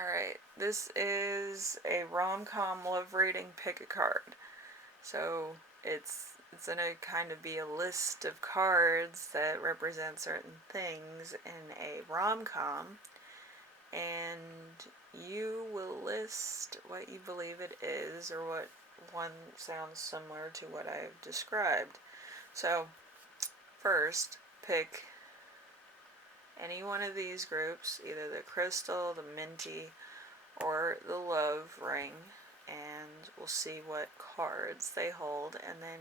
Alright, this is a rom-com love reading pick a card. So it's gonna kind of be a list of cards that represent certain things in a rom-com, and you will list what you believe it is or what one sounds similar to what I've described. So first, pick any one of these groups, either the crystal, the minty, or the love ring, and we'll see what cards they hold, and then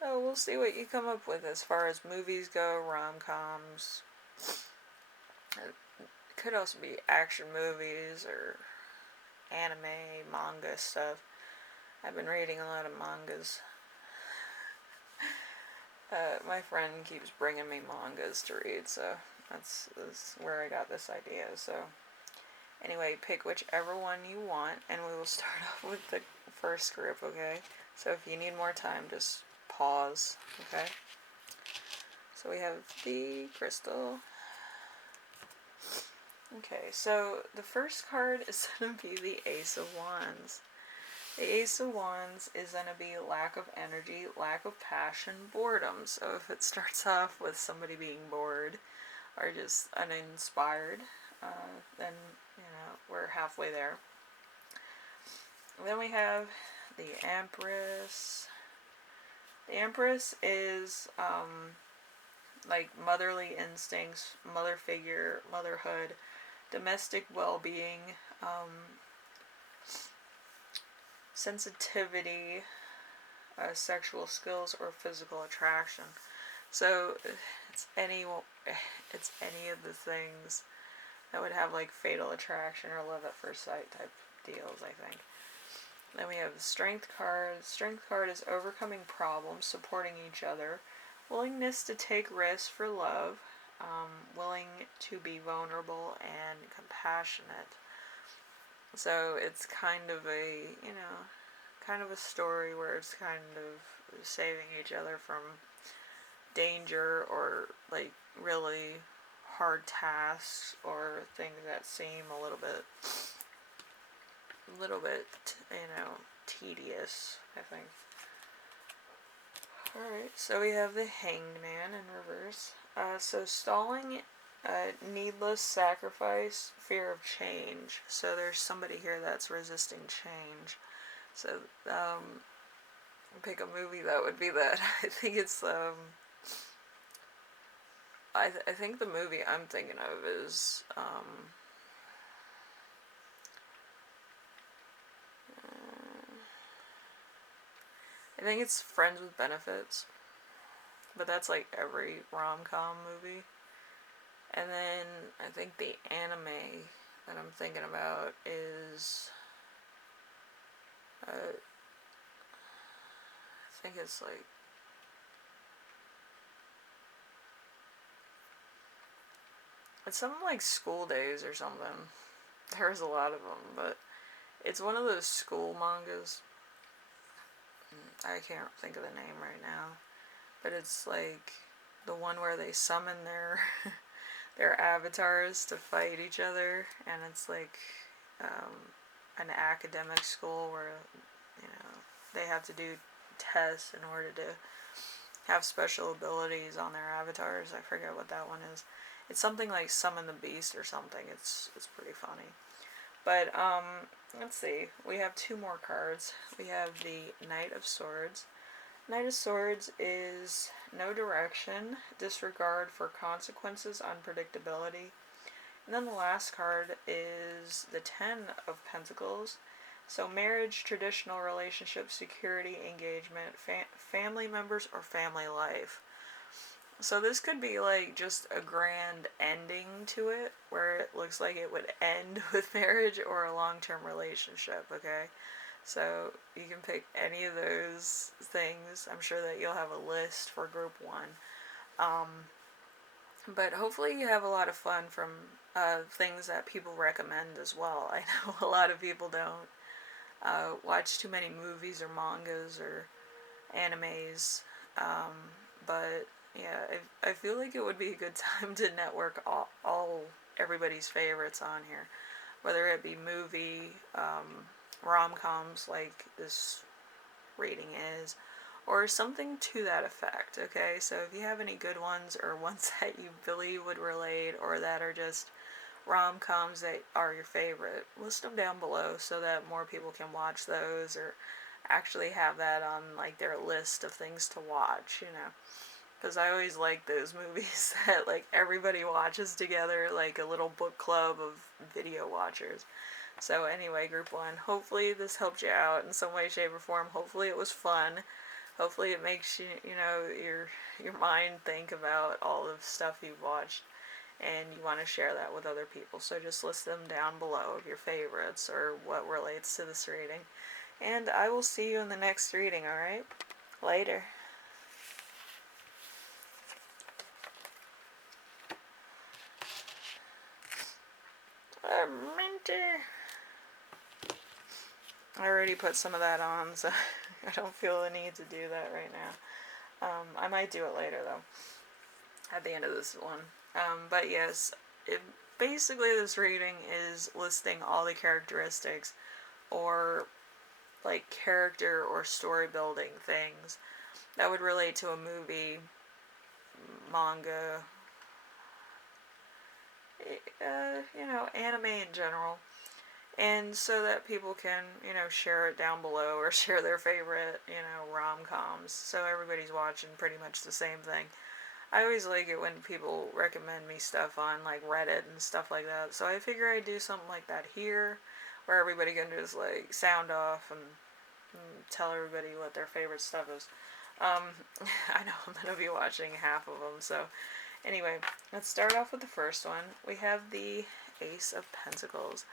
we'll see what you come up with as far as movies go, rom-coms. It could also be action movies or anime, manga stuff. I've been reading a lot of mangas. My friend keeps bringing me mangas to read, so that's where I got this idea. So anyway, pick whichever one you want, and we will start off with the first group, okay? So if you need more time, just pause, okay? So we have the crystal. Okay, so the first card is going to be the Ace of Wands. The Ace of Wands is going to be lack of energy, lack of passion, boredom. So if it starts off with somebody being bored or just uninspired, then, we're halfway there. Then we have the Empress. The Empress is like motherly instincts, mother figure, motherhood, domestic well-being, sensitivity, sexual skills, or physical attraction. So it's any of the things that would have like fatal attraction or love at first sight type deals, I think. Then we have the Strength card. The Strength card is overcoming problems, supporting each other, willingness to take risks for love, willing to be vulnerable and compassionate. So it's kind of a story where it's kind of saving each other from danger or like really hard tasks or things that seem a little bit tedious, I think. Alright, so we have the Hanged Man in reverse. So stalling, needless sacrifice, fear of change. So there's somebody here that's resisting change. So, pick a movie that would be that. I think it's, I think the movie I'm thinking of is, I think it's Friends with Benefits, but that's like every rom-com movie. And then I think the anime that I'm thinking about is, I think it's like, it's something like School Days or something. There's a lot of them, but it's one of those school mangas. I can't think of the name right now, but it's like the one where they summon their their avatars to fight each other, and it's like an academic school where they have to do tests in order to have special abilities on their avatars. I forget what that one is. It's something like Summon the Beast or something. It's pretty funny. But let's see. We have two more cards. We have the Knight of Swords. Knight of Swords is no direction, disregard for consequences, unpredictability. And then the last card is the Ten of Pentacles. So marriage, traditional relationship, security, engagement, family members, or family life. So this could be like just a grand ending to it, where it looks like it would end with marriage or a long-term relationship, okay? So you can pick any of those things. I'm sure that you'll have a list for group one. But hopefully you have a lot of fun from things that people recommend as well. I know a lot of people don't watch too many movies or mangas or animes, but yeah, I feel like it would be a good time to network all everybody's favorites on here. whether it be movie, rom-coms like this reading is, or something to that effect, okay? So if you have any good ones or ones that you believe would relate or that are just rom-coms that are your favorite, list them down below so that more people can watch those or actually have that on like their list of things to watch, you know. Because I always like those movies that like everybody watches together, like a little book club of video watchers. So anyway, group one, hopefully this helped you out in some way, shape, or form. Hopefully it was fun. Hopefully it makes you, you know, your mind think about all the stuff you've watched and you want to share that with other people. So just list them down below of your favorites or what relates to this reading. And I will see you in the next reading, alright? Later. Minter. I already put some of that on, so I don't feel the need to do that right now. I might do it later, though, at the end of this one. But yes, basically this reading is listing all the characteristics or like character or story building things that would relate to a movie, manga, you know, anime in general. And so that people can, you know, share it down below or share their favorite, you know, rom-coms. So everybody's watching pretty much the same thing. I always like it when people recommend me stuff on like Reddit and stuff like that. So I figure I'd do something like that here where everybody can just like sound off and tell everybody what their favorite stuff is. I know I'm going to be watching half of them. So anyway, let's start off with the first one. We have the Ace of Pentacles.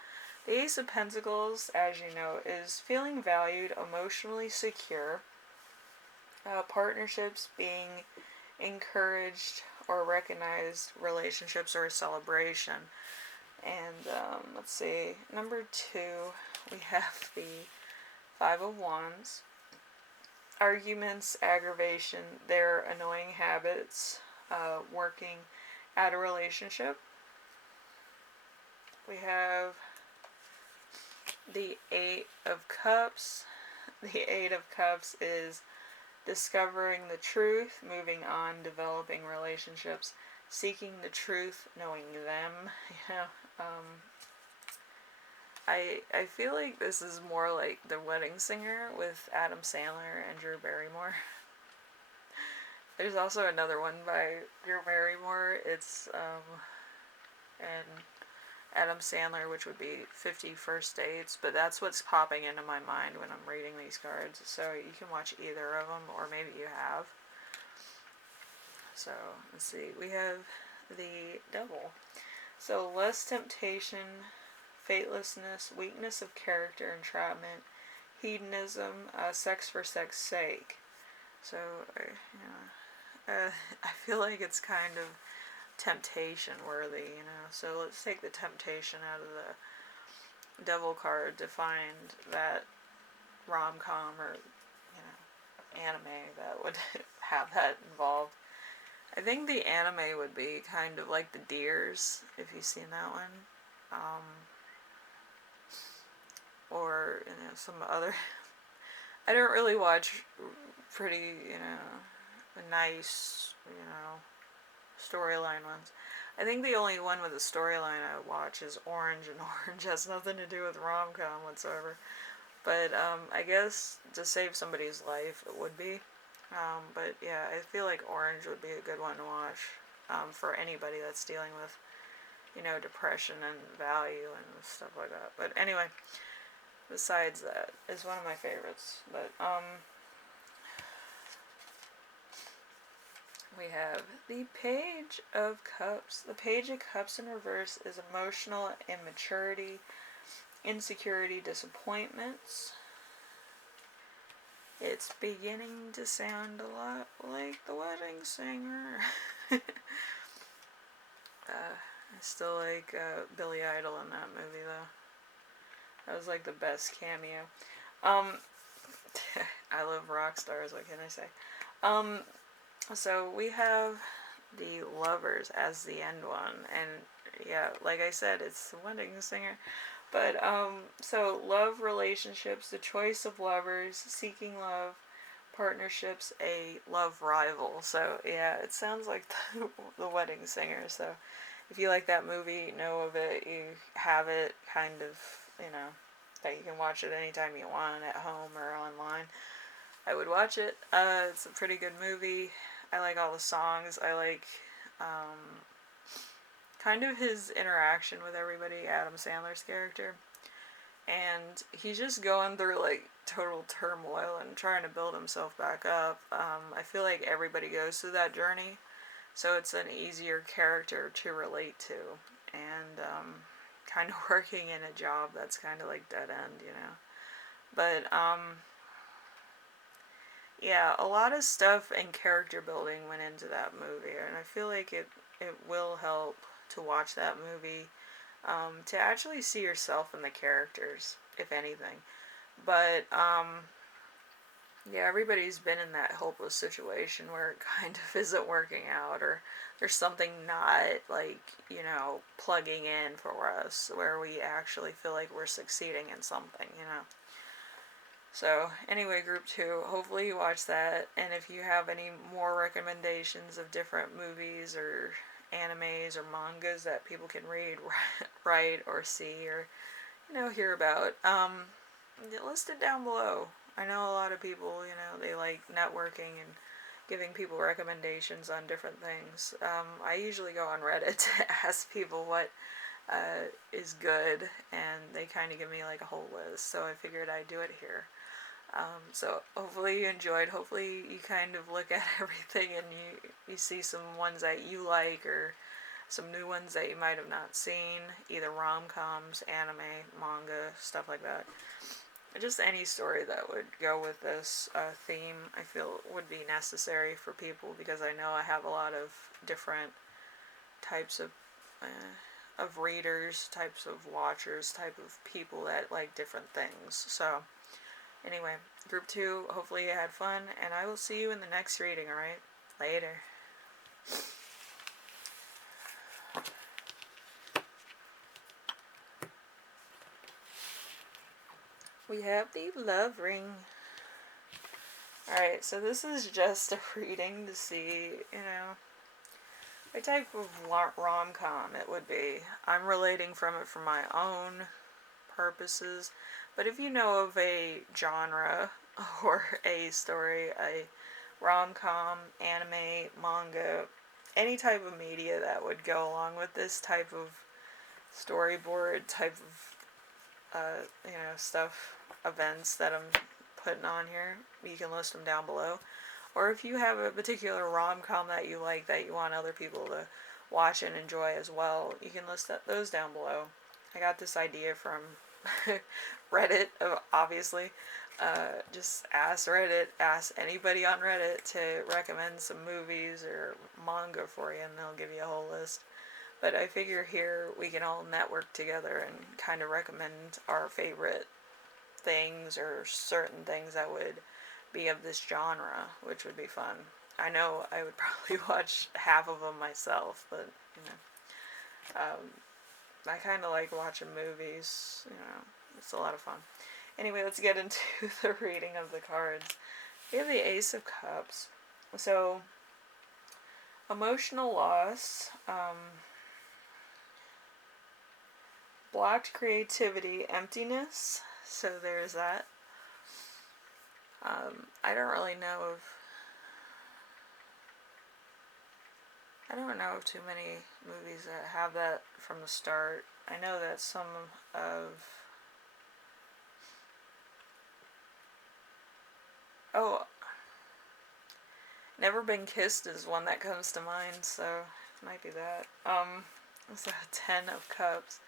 The Ace of Pentacles, as you know, is feeling valued, emotionally secure, partnerships being encouraged or recognized, relationships or a celebration. And let's see, number 2, we have the Five of Wands. Arguments, aggravation, their annoying habits, working at a relationship. We have the Eight of Cups. The Eight of Cups is discovering the truth, moving on, developing relationships, seeking the truth, knowing them. You know, I feel like this is more like The Wedding Singer with Adam Sandler and Drew Barrymore. There's also another one by Drew Barrymore. It's and Adam Sandler, which would be 50 First Dates, but that's what's popping into my mind when I'm reading these cards. So you can watch either of them, or maybe you have. So let's see. We have the Devil. So less temptation, fatelessness, weakness of character, entrapment, hedonism, sex for sex's sake. So, I feel like it's kind of temptation worthy, you know. So let's take the temptation out of the Devil card to find that rom-com or, you know, anime that would have that involved. I think the anime would be kind of like the Deers, if you've seen that one. Or, you know, some other... I don't really watch pretty, you know, nice, you know, storyline ones. I think the only one with a storyline I watch is Orange, and Orange has nothing to do with rom-com whatsoever. But, I guess to save somebody's life, it would be. But yeah, I feel like Orange would be a good one to watch, for anybody that's dealing with, you know, depression and value and stuff like that. But anyway, besides that, is one of my favorites. But, we have the Page of Cups. The Page of Cups in reverse is emotional immaturity, insecurity, disappointments. It's beginning to sound a lot like The Wedding Singer. I still like Billy Idol in that movie, though. That was like the best cameo. I love rock stars, what can I say? So we have the Lovers as the end one, and yeah, like I said, it's The Wedding Singer. But so love, relationships, the choice of lovers, seeking love, partnerships, a love rival. So yeah, it sounds like the Wedding Singer. So if you like that movie, know of it, you have it kind of, that you can watch it anytime you want at home or online. I would watch it. It's a pretty good movie. I like all the songs. I like kind of his interaction with everybody, Adam Sandler's character. And he's just going through like total turmoil and trying to build himself back up. I feel like everybody goes through that journey, so it's an easier character to relate to. And kind of working in a job that's kind of like dead end. But yeah, a lot of stuff and character building went into that movie, and I feel like it will help to watch that movie, to actually see yourself in the characters, if anything. But yeah, everybody's been in that hopeless situation where it kind of isn't working out, or there's something not like, plugging in for us where we actually feel like we're succeeding in something. So, anyway, group 2, hopefully you watch that, and if you have any more recommendations of different movies or animes or mangas that people can read, write, or see, or, hear about, list it down below. I know a lot of people, they like networking and giving people recommendations on different things. I usually go on Reddit to ask people what is good, and they kind of give me like a whole list, so I figured I'd do it here. So hopefully you enjoyed. Hopefully you kind of look at everything and you see some ones that you like, or some new ones that you might have not seen, either rom-coms, anime, manga, stuff like that. Just any story that would go with this theme, I feel would be necessary for people, because I know I have a lot of different types of readers, types of watchers, type of people that like different things. So anyway, group 2, hopefully you had fun, and I will see you in the next reading, alright? Later. We have the love ring. Alright, so this is just a reading to see, what type of rom-com it would be. I'm relating from it for my own purposes, but if you know of a genre or a story, a rom-com, anime, manga, any type of media that would go along with this type of storyboard type of stuff, events that I'm putting on here, you can list them down below. Or if you have a particular rom-com that you like, that you want other people to watch and enjoy as well, you can list those down below. I got this idea from Reddit, obviously. Just ask Reddit, ask anybody on Reddit to recommend some movies or manga for you, and they'll give you a whole list. But I figure here we can all network together and kind of recommend our favorite things, or certain things that would be of this genre, which would be fun. I know I would probably watch half of them myself, but I kind of like watching movies. It's a lot of fun. Anyway, let's get into the reading of the cards. We have the Ace of Cups. So, emotional loss, blocked creativity, emptiness. So there's that. I don't know of too many movies that have that from the start. I know that some of... Oh, Never Been Kissed is one that comes to mind, so it might be that. So 10 of Cups.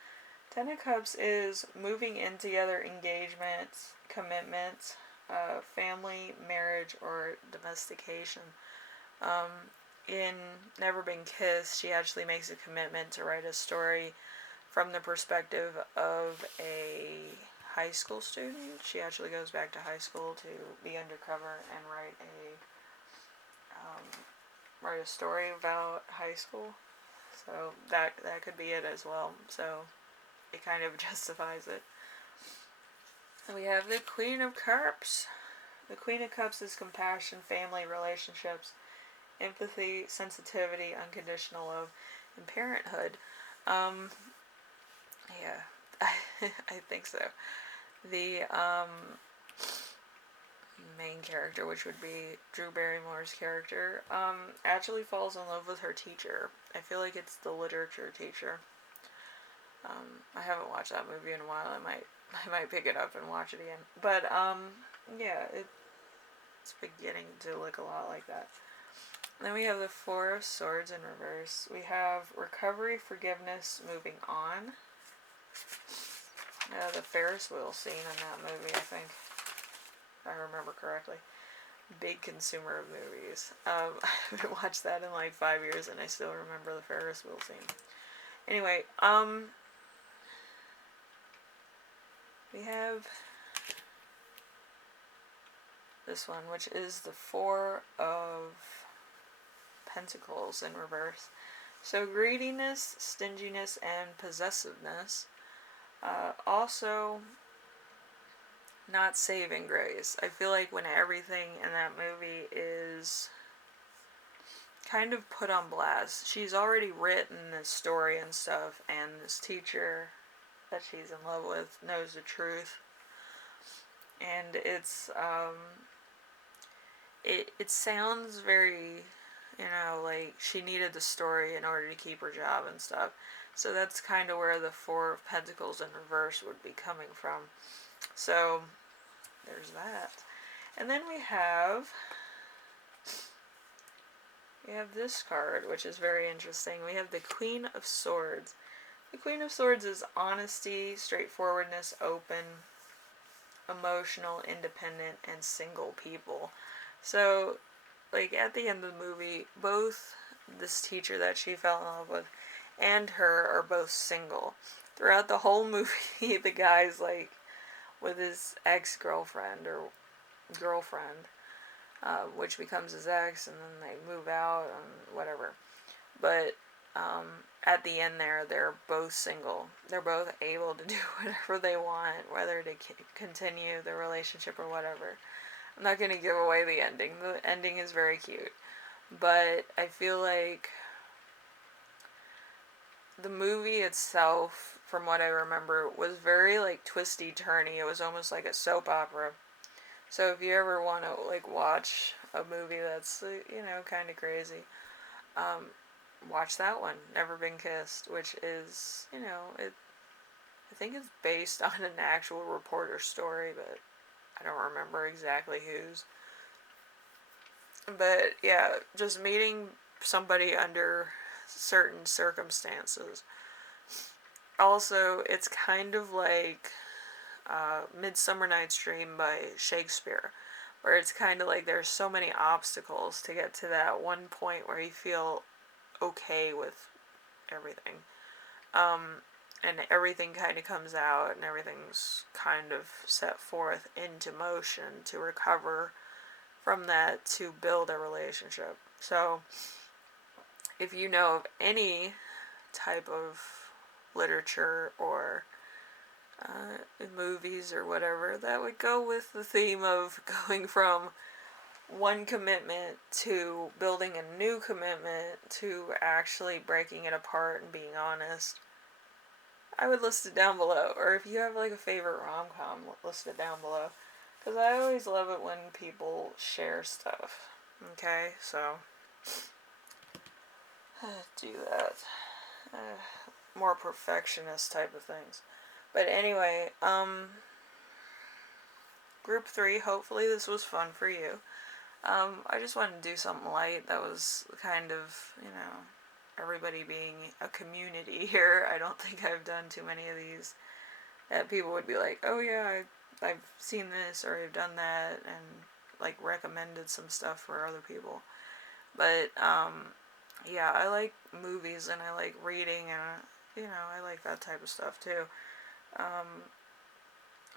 10 of Cups is moving in together, engagement, commitment, family, marriage, or domestication. In Never Been Kissed, she actually makes a commitment to write a story from the perspective of a high school student. She actually goes back to high school to be undercover and write a story about high school. So that could be it as well. So it kind of justifies it. And we have the Queen of Cups. The Queen of Cups is compassion, family, relationships, empathy, sensitivity, unconditional love, and parenthood. Yeah, I think so. The main character, which would be Drew Barrymore's character, actually falls in love with her teacher. I feel like it's the literature teacher. I haven't watched that movie in a while. I might pick it up and watch it again. But yeah, it's beginning to look a lot like that. Then we have the Four of Swords in reverse. We have recovery, forgiveness, moving on. The Ferris wheel scene in that movie, I think, if I remember correctly. Big consumer of movies. I haven't watched that in like 5 years, and I still remember the Ferris wheel scene. Anyway, we have this one, which is the Four of Pentacles in reverse. So greediness, stinginess, and possessiveness. Also, not saving grace. I feel like when everything in that movie is kind of put on blast, she's already written this story and stuff, and this teacher that she's in love with knows the truth. And it's, it sounds very, like she needed the story in order to keep her job and stuff. So that's kind of where the Four of Pentacles in reverse would be coming from. So there's that. And then we have this card, which is very interesting. We have the Queen of Swords. The Queen of Swords is honesty, straightforwardness, open, emotional, independent, and single people. So, like, at the end of the movie, both this teacher that she fell in love with and her are both single. Throughout the whole movie, the guy's, like, with his ex-girlfriend or girlfriend, which becomes his ex, and then they move out and whatever. But at the end there, they're both single. They're both able to do whatever they want, whether to continue the relationship or whatever. I'm not going to give away the ending. The ending is very cute. But I feel like the movie itself, from what I remember, was very, like, twisty-turny. It was almost like a soap opera. So if you ever want to, like, watch a movie that's, kind of crazy, watch that one, Never Been Kissed, which is, I think it's based on an actual reporter story, but I don't remember exactly whose. But yeah, just meeting somebody under certain circumstances. Also, it's kind of like Midsummer Night's Dream by Shakespeare, where it's kind of like there's so many obstacles to get to that one point where you feel okay with everything. And everything kind of comes out, and everything's kind of set forth into motion to recover from that to build a relationship. So, if you know of any type of literature or movies or whatever that would go with the theme of going from one commitment to building a new commitment to actually breaking it apart and being honest, I would list it down below. Or if you have like a favorite rom-com, list it down below. Because I always love it when people share stuff. Okay, so do that. More perfectionist type of things. But anyway, group 3, hopefully this was fun for you. I just wanted to do something light that was kind of, everybody being a community here. I don't think I've done too many of these that people would be like, oh yeah, I've seen this or I've done that, and like recommended some stuff for other people. But yeah, I like movies and I like reading, and I like that type of stuff too.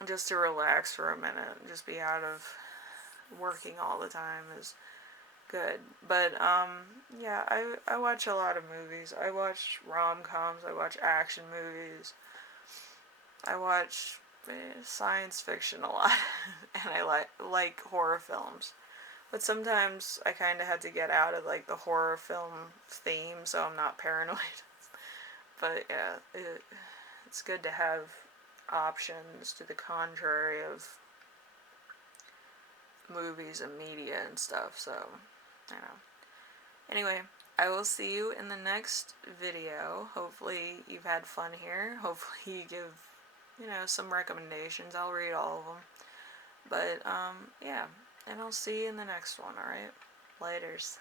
Just to relax for a minute and just be out of working all the time is good. But yeah, I watch a lot of movies. I watch rom-coms, I watch action movies, I watch science fiction a lot, and I like horror films. But sometimes I kind of had to get out of like the horror film theme, so I'm not paranoid. But yeah, it's good to have options to the contrary of movies and media and stuff. So, I don't know. Anyway, I will see you in the next video. Hopefully you've had fun here. Hopefully you give, some recommendations. I'll read all of them. But, yeah. And I'll see you in the next one, alright? Laters.